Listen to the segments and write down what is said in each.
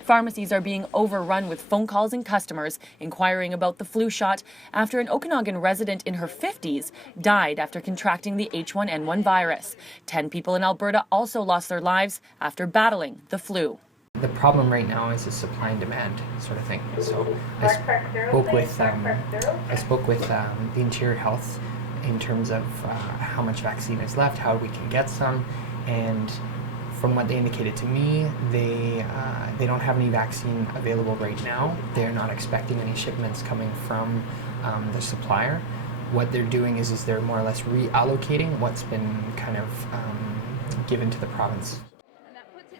Pharmacies are being overrun with phone calls and customers inquiring about the flu shot after an Okanagan resident in her 50s died after contracting the H1N1 virus. 10 people in Alberta also lost their lives after battling the flu. The problem right now is a supply and demand sort of thing. So I spoke with the Interior Health in terms of how much vaccine is left, how we can get some, and from what they indicated to me, they don't have any vaccine available right now. They're not expecting any shipments coming from the supplier. What they're doing is they're more or less reallocating what's been kind of given to the province.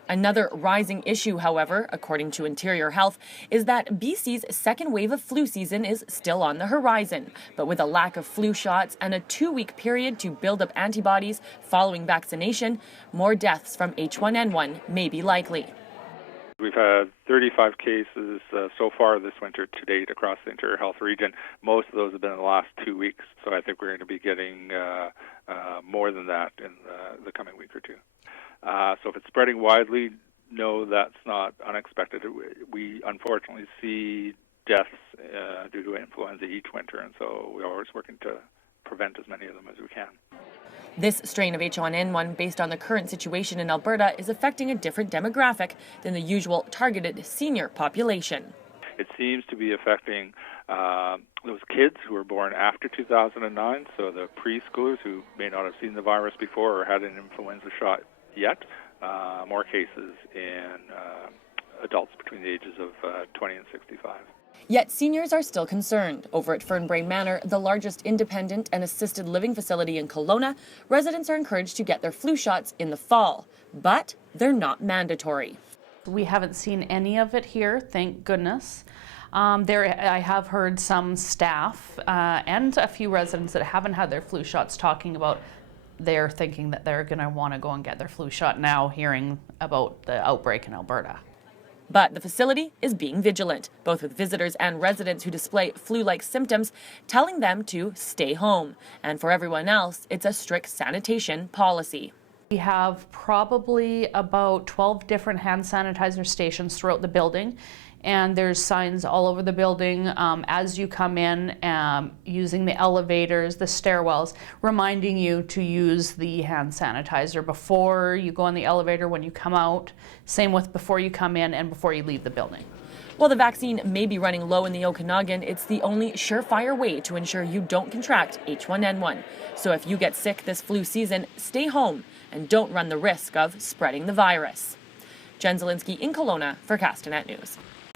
Another rising issue, however, according to Interior Health, is that BC's second wave of flu season is still on the horizon. But with a lack of flu shots and a 2-week period to build up antibodies following vaccination, more deaths from H1N1 may be likely. We've had 35 cases so far this winter to date across the Interior Health region. Most of those have been in the last 2 weeks, so I think we're going to be getting more than that in the coming week or two. So if it's spreading widely, no, that's not unexpected. We unfortunately see deaths due to influenza each winter, and so we're always working to prevent as many of them as we can. This strain of H1N1, based on the current situation in Alberta, is affecting a different demographic than the usual targeted senior population. It seems to be affecting those kids who were born after 2009, so the preschoolers who may not have seen the virus before or had an influenza shot yet, more cases in adults between the ages of 20 and 65. Yet seniors are still concerned. Over at Fernbrae Manor, the largest independent and assisted living facility in Kelowna, residents are encouraged to get their flu shots in the fall, but they're not mandatory. We haven't seen any of it here, thank goodness. I have heard some staff and a few residents that haven't had their flu shots talking about they're thinking that they're going to want to go and get their flu shot now, hearing about the outbreak in Alberta. But the facility is being vigilant, both with visitors and residents who display flu-like symptoms, telling them to stay home. And for everyone else, it's a strict sanitation policy. We have probably about 12 different hand sanitizer stations throughout the building, and there's signs all over the building as you come in, using the elevators, the stairwells, reminding you to use the hand sanitizer before you go on the elevator, when you come out, same with before you come in and before you leave the building. While the vaccine may be running low in the Okanagan, it's the only surefire way to ensure you don't contract H1N1. So if you get sick this flu season, stay home and don't run the risk of spreading the virus. Jen Zielinski in Kelowna for Castanet News.